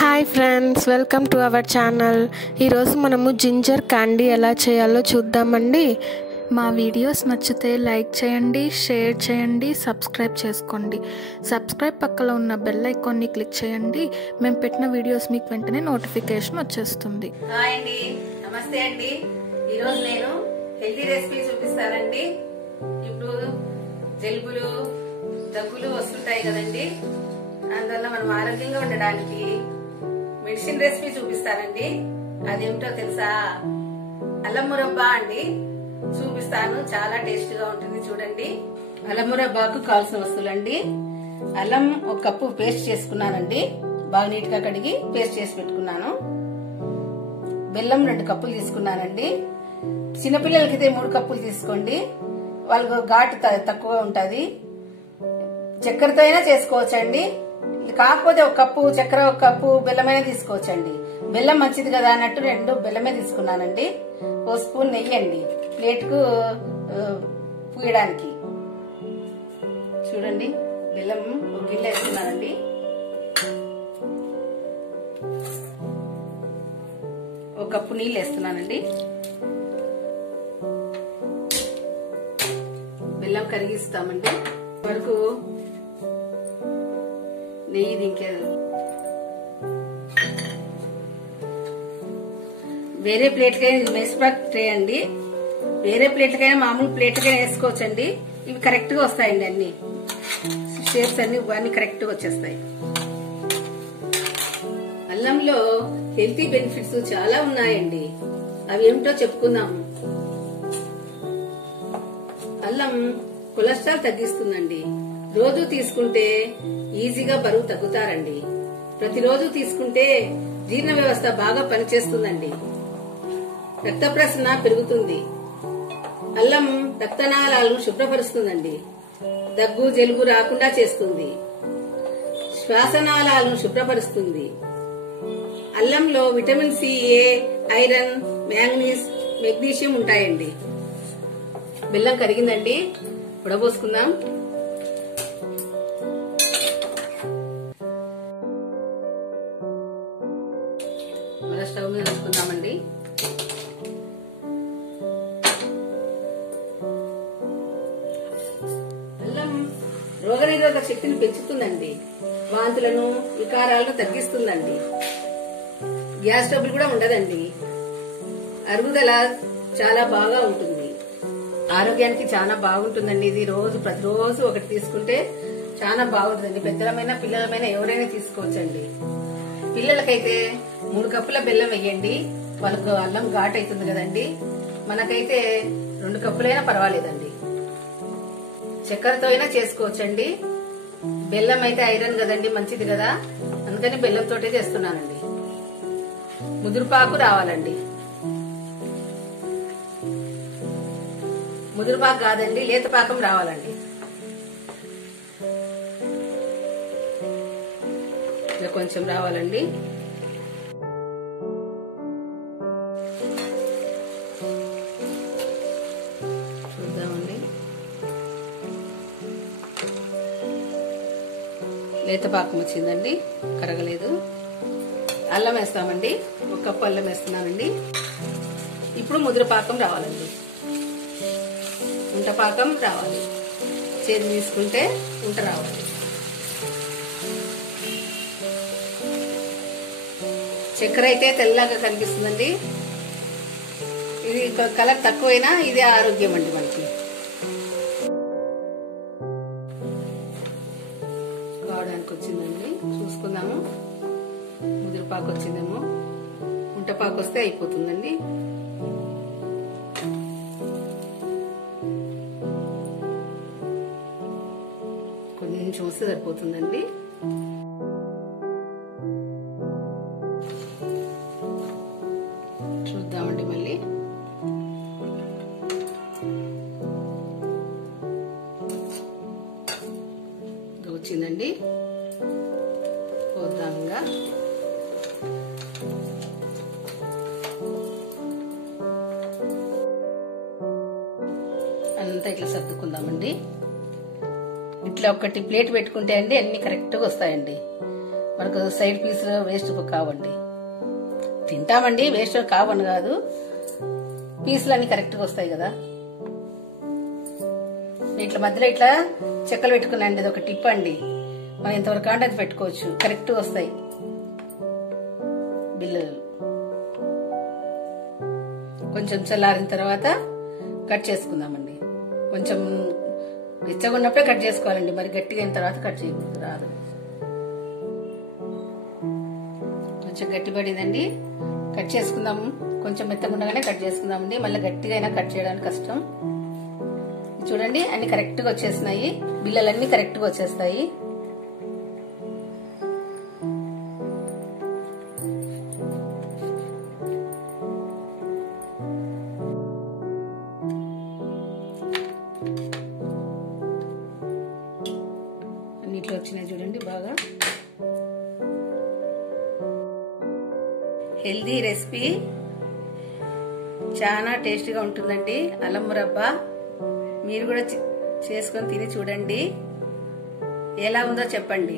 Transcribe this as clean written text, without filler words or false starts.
Hi friends, welcome to our channel. ఈరోజు మనము ginger candy ఎలా చేయాలో చూద్దామండి. మా వీడియోస్ నచ్చితే లైక్ చేయండి, షేర్ చేయండి, సబ్స్క్రైబ్ చేసుకోండి. సబ్స్క్రైబ్ పక్కలో ఉన్న బెల్ ఐకాన్ని క్లిక్ చేయండి. మేము పెట్టిన వీడియోస్ మీకు వెంటనే నోటిఫికేషన్ వచ్చేస్తుంది. హాయ్ అండి, నమస్తే అండి. ఈరోజు నేను హెల్తీ రెసిపీ చూపిస్తానండి. ఇప్పుడు జలుబులు దగ్గులు వస్తుంటాయి కదండి, అందువల్ల మనం ఆరోగ్యంగా ఉండడానికి మెడిసిన్ రెసిపీ చూపిస్తానండి. అదేమిటో తెలుసా? అల్లం మురబ్బా అండి. చూపిస్తాను, చాలా టేస్ట్ గా ఉంటుంది. చూడండి, అల్లం మురబ్బాకు కావాల్సిన వస్తువులండి. అల్లం ఒక కప్పు పేస్ట్ చేసుకున్నానండి, బాగా నీట్ గా కడిగి పేస్ట్ చేసి పెట్టుకున్నాను. బెల్లం 2 కప్పులు తీసుకున్నానండి. చిన్నపిల్లలకైతే 3 కప్పులు తీసుకోండి, వాళ్ళకు ఘాటు తక్కువ ఉంటది. చక్కెరతో అయినా చేసుకోవచ్చండి, కాకపోతే 1 కప్పు చక్కెర 1 కప్పు బెల్లమైనా తీసుకోవచ్చండి. బెల్లం మంచిది కదా అన్నట్టు 2 బెల్లమే తీసుకున్నానండి. 1 స్పూన్ నెయ్యి అండి, ప్లేట్ కు పూయడానికి. చూడండి, బెల్లం 1 గిన్నె వేస్తున్నానండి. 1 కప్పు నీళ్ళు వేస్తున్నానండి. బెల్లం కరిగిస్తామండి. వరకు నెయ్యి దింకేది. వేరే ప్లేట్కైనా మెస్పాక్ ట్రే అండి, వేరే ప్లేట్లకైనా మామూలు ప్లేట్లకైనా వేసుకోవచ్చండి. ఇవి కరెక్ట్ గా వస్తాయండి, అన్ని షేప్స్ అన్ని కరెక్ట్ గా వచ్చేస్తాయి. అల్లంలో హెల్తీ బెనిఫిట్స్ చాలా ఉన్నాయండి, అవి ఏమిటో చెప్పుకుందాం. అల్లం కొలెస్ట్రాల్ తగ్గిస్తుందండి. రోజు తీసుకుంటే ఈజీగా బరువు తగ్గుతారండి. ప్రతిరోజు తీసుకుంటే జీర్ణ వ్యవస్థ బాగా పనిచేస్తుందండి. రక్త ప్రసరణ పెరుగుతుంది. అల్లం రక్తనాళాలను శుభ్రపరుస్తుందండి. దగ్గు జలుబు రాకుండా చేస్తుంది. శ్వాసనాళాలను శుభ్రపరుస్తుంది. అల్లంలో విటమిన్ సి, ఏ, ఐరన్, మ్యాంగనీస్, మెగ్నీషియం ఉంటాయండి. బెల్లం కరిగిందండి, ఉడబోసుకుందాం. మన స్టవ్ మీద వేసుకుందామండి. అల్లం రోగనిరోధక శక్తిని పెంచుతుందండి. వాంతులను, వికారాలను తగ్గిస్తుందండి. గ్యాస్ ట్రబుల్ కూడా ఉండదండి. అరుగుదల చాలా బాగా ఉంటుంది. ఆరోగ్యానికి చాలా బాగుంటుందండి. ఇది ప్రతిరోజు 1 తీసుకుంటే చాలా బాగుంటుందండి. పెద్దలమైనా పిల్లలమైనా ఎవరైనా తీసుకోవచ్చండి. పిల్లలకైతే 3 కప్పుల బెల్లం వేయండి, వాళ్ళకు అల్లం ఘాటు అవుతుంది కదండి. మనకైతే 2 కప్పులైనా పర్వాలేదండి. చక్కెరతో అయినా చేసుకోవచ్చండి. బెల్లం అయితే ఐరన్ కదండి, మంచిది కదా, అందుకని బెల్లంతోటే చేస్తున్నానండి. ముదురుపాకు రావాలండి. ముదురుపాకు కాదండి, లేతపాకం రావాలండి. ఇలా కొంచెం రావాలండి. చూద్దామండి, లేతపాకం వచ్చిందండి, కరగలేదు. అల్లం వేస్తామండి. 1 కప్పు అల్లం వేస్తున్నానండి. ఇప్పుడు ముదురుపాకం రావాలండి. ఉంటపాకం రావాలి. చేతి తీసుకుంటే ఉంట రావాలి. చక్కెర అయితే తెల్లగా కనిపిస్తుందండి. ఇది కలర్ తక్కువైనా ఇది ఆరోగ్యం అండి మనకి. కావడానికి వచ్చిందండి, చూసుకుందాము. ముదురుపాకు వచ్చిందేమో, ఉంటపాకు వస్తే అయిపోతుందండి. కొంచెం వస్తే సరిపోతుందండి. చూద్దామండి మళ్ళీ. వచ్చిందండి, పోద్దాంగా. అంతా ఇట్లా సర్దుకుందామండి. ఇట్లా ఒకటి ప్లేట్ పెట్టుకుంటే అండి అన్ని కరెక్ట్గా వస్తాయండి. మనకు సైడ్ పీసులు వేస్ట్ కావండి. తింటామండి, వేస్ట్ కావని కాదు, పీసులు అన్ని కరెక్ట్గా వస్తాయి కదా. ఇట్లా మధ్యలో ఇట్లా చెక్కలు పెట్టుకున్నాండి, ఇది ఒక టిప్ అండి. మనం ఎంతవరకు కాంటే అది పెట్టుకోవచ్చు, కరెక్ట్గా వస్తాయి బిల్లలు. కొంచెం చల్లారిన తర్వాత కట్ చేసుకుందామండి. కొంచెం వెచ్చగా ఉన్నప్పుడే కట్ చేసుకోవాలండి, మరి గట్టిగా అయిన తర్వాత కట్ చేయకూడదు, రాదు. కొంచెం గట్టి పడిందండి, కట్ చేసుకుందాము. కొంచెం మెత్తగా ఉండగానే కట్ చేసుకుందామండి, మళ్ళీ గట్టిగా అయినా కట్ చేయడానికి కష్టం. చూడండి అన్ని కరెక్ట్గా వచ్చేసినాయి, బిల్లలన్నీ కరెక్ట్గా వచ్చేస్తాయి. అన్నిట్లో వచ్చినాయి చూడండి బాగా. హెల్దీ రెసిపీ, చాలా టేస్టీగా ఉంటుందండి. అల్లం మురబ్బా మీరు కూడా చేసుకొని తిని చూడండి, ఎలా ఉందో చెప్పండి.